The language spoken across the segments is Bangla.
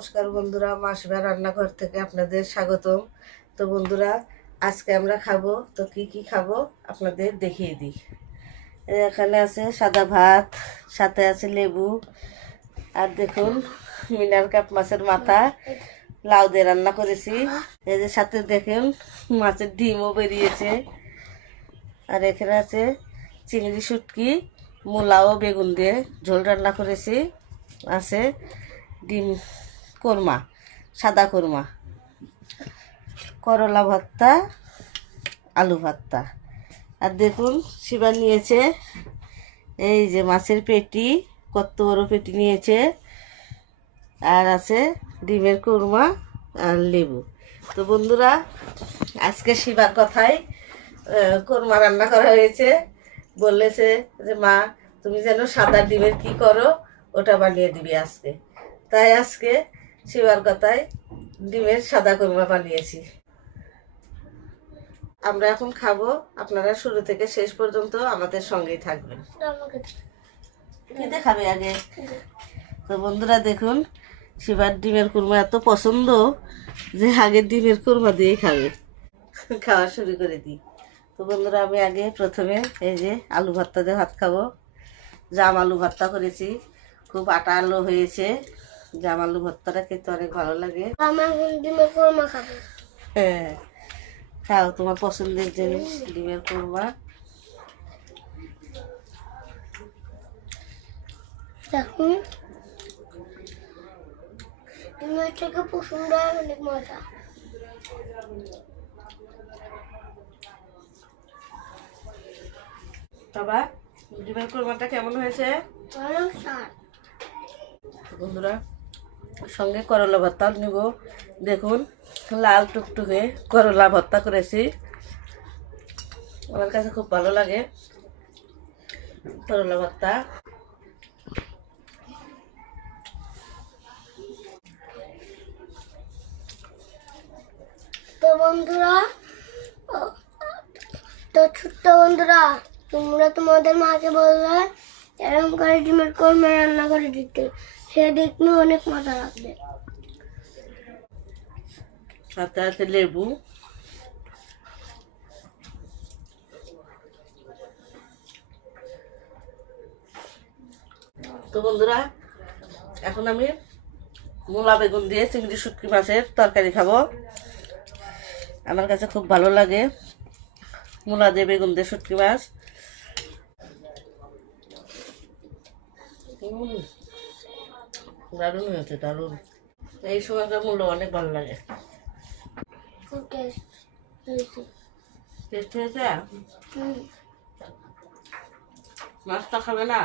নমস্কার বন্ধুরা, মাসিমা রান্নাঘর থেকে আপনাদের স্বাগতম। তো বন্ধুরা, আজকে আমরা খাবো, তো কি কি খাবো আপনাদের দেখিয়ে দিই। এখানে আছে সাদা ভাত, সাথে আছে লেবু, আর দেখুন মিনার কাপ মাছের মাথা লাউ দিয়ে রান্না করেছি। এই যে সাথে দেখুন মাছের ডিমও বেরিয়েছে। আর এখানে আছে চিংড়ি শুটকি, মূলা ও বেগুন দিয়ে ঝোল রান্না করেছি। আছে ডিম কোরমা, সাদা কোরমা, করলা ভর্তা, আলু ভর্তা। আর দেখুন শিবা নিয়েছে এই যে মাছের পেটি, কত বড় পেটি নিয়েছে। আর আছে ডিমের কোরমা আর লেবু। তো বন্ধুরা, আজকে শিবার কথায় কোরমা রান্না করা হয়েছে। বলেছে যে মা, তুমি যেন সাদা ডিমের কি করো ওটা বানিয়ে দিবি আজকে। তাই আজকে শিবার কথায় ডিমের সাদা কোরমা বানিয়েছি। আমরা এখন খাবো, আপনারা শুরু থেকে শেষ পর্যন্ত আমাদের সঙ্গেই থাকবেন। খেতে খাবে আগে। তো বন্ধুরা দেখুন, শিবার ডিমের কোরমা এত পছন্দ যে আগে ডিমের কোরমা দিয়েই খাবে। খাওয়া শুরু করে দিই। তো বন্ধুরা, আমি আগে প্রথমে এই যে আলু ভর্তা দিয়ে ভাত খাবো। জাম আলু ভর্তা করেছি, খুব আটা আলু হয়েছে। জাম আলু ভর্তাটা খেতে অনেক ভালো লাগে। হ্যাঁ, খাও, তোমার পছন্দের জিনিস ডিমের কোরমা। দেখুন ডিমের থেকে পছন্দ হয় অনেক মজা। বাবা, ডিমের কোরমাটা কেমন হয়েছে? অনেক স্বাদ। বন্ধুরা, সঙ্গে করলা ভর্তা নিব। দেখুন লাল টুকটুকে করলা ভর্তা করেছি, আমার কাছে খুব ভালো লাগে করলা ভর্তা। তো বন্ধুরা, তো ছোট্ট বন্ধুরা, তোমরা তোমাদের মাকে বলবে এরকম করে ডিমের কোরমা রান্না করে দিতে, সে দেখতে অনেক মজা লাগবে। সাথে আছে লেবু। তো বন্ধুরা, এখন আমি মূলা বেগুন দিয়ে চিংড়ি শুটকি মাছের তরকারি খাবো। আমার কাছে খুব ভালো লাগে মূলা দিয়ে বেগুন দিয়ে শুটকি মাছ। দারুণ হয়েছে, দারুণ। এই সময়কার মূল্য অনেক ভালো লাগে। খুব টেস্ট হয়েছে। টেস্ট হয়েছে। মাছটা খাবে না?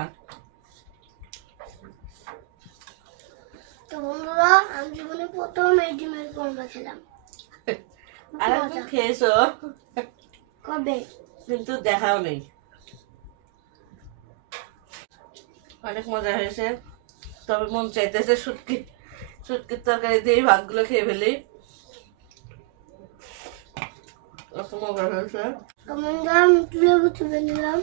তো বন্ধুরা, আমি জীবনে প্রথম এই ডিমের কোরমা খেলাম। আর একদিন খেয়েছো, কবে? কিন্তু দেখাও নেই। অনেক মজা হয়েছে, তবে মন চাইতেছে শুটকির তরকারি দিয়ে ভাতগুলো খেয়ে ফেলি। অত মজা হয়েছে। বন্ধুরা, আমি লেবু তুলে নিলাম।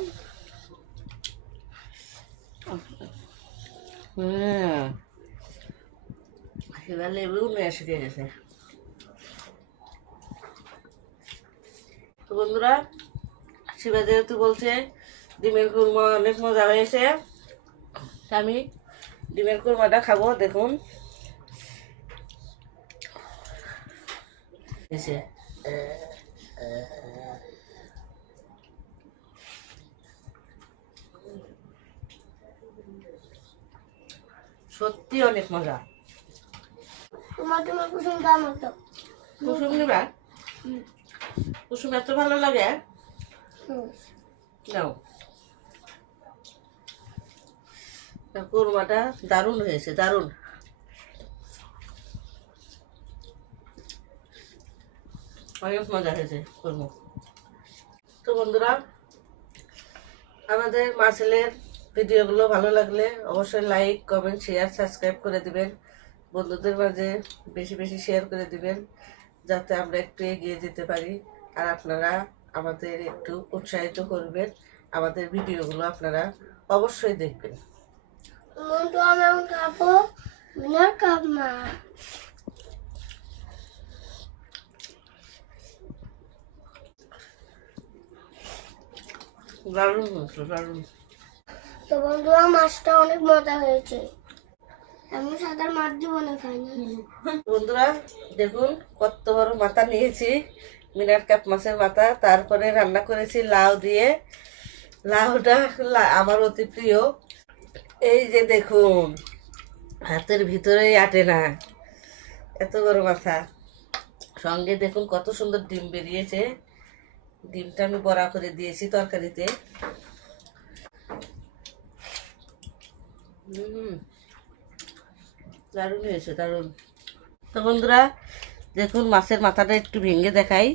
এবার লেবু নিয়ে শিখে গেছে। তো বন্ধুরা, শিবা যেহেতু বলছে ডিমের কুরমা অনেক মজা হয়েছে, আমি ডিমের কুরমাটা খাবো। দেখুন এসে সত্যি অনেক মজা। তোমার পছন্দ আমার তো। কুসুম নিবা? কুসুম এত ভালো লাগে। নাও, কুরমাটা দারুণ হয়েছে, দারুণ। অনেক মজা হয়েছে কুরমা। তো বন্ধুরা, আমাদের মা ছেলের ভিডিওগুলো ভালো লাগলে অবশ্যই লাইক, কমেন্ট, শেয়ার, সাবস্ক্রাইব করে দিবেন। বন্ধুদের মাঝে বেশি বেশি শেয়ার করে দিবেন, যাতে আমরা একটু এগিয়ে যেতে পারি। আর আপনারা আমাদের একটু উৎসাহিত করবেন, আমাদের ভিডিওগুলো আপনারা অবশ্যই দেখবেন। আমি এখন খাবো মিনার কাপ মা। দারুণ হয়েছে, দারুণ। তো বন্ধুরা মাছটা অনেক মজা হয়েছে। আমি সাদার মাছ জীবনে খাইনি। বন্ধুরা দেখুন কত বড় মাথা নিয়েছি, মিনার কাপ মাছের মাথা। তারপরে রান্না করেছি লাউ দিয়ে। লাউটা আমার অতি প্রিয়। এই যে দেখুন, হাতের ভিতরেই আটে না, এত বড় মাথা। সঙ্গে দেখুন কত সুন্দর ডিম বেরিয়েছে। ডিমটা আমি বড়া করে দিয়েছি তরকারিতে। দারুণ হয়েছে, দারুণ। তো বন্ধুরা দেখুন মাছের মাথাটা একটু ভেঙে দেখাই।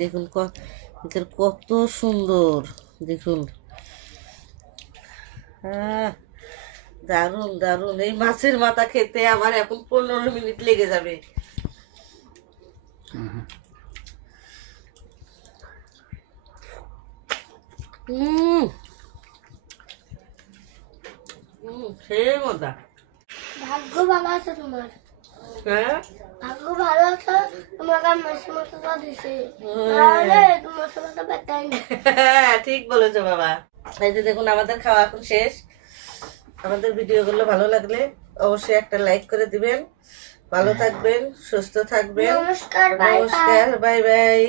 দেখুন কত সুন্দর, দেখুন। দারুণ দারুণ। এই মাছের মাথা খেতে আমার এখন 15 মিনিট লেগে যাবে। সে মজা। ভাগ্য ভালো আছে তোমার, হ্যাঁ, ভাগ্য ভালো আছে তোমাকে মাছের মাথাটা দিছে, তাহলে তোমার মাথাটা পেতাই না। ঠিক বলেছো বাবা। এই যে দেখুন আমাদের খাওয়া এখন শেষ। আমাদের ভিডিওগুলো ভালো লাগলে অবশ্যই একটা লাইক করে দিবেন। ভালো থাকবেন, সুস্থ থাকবেন। নমস্কার, বাই বাই। নমস্কার, বাই বাই।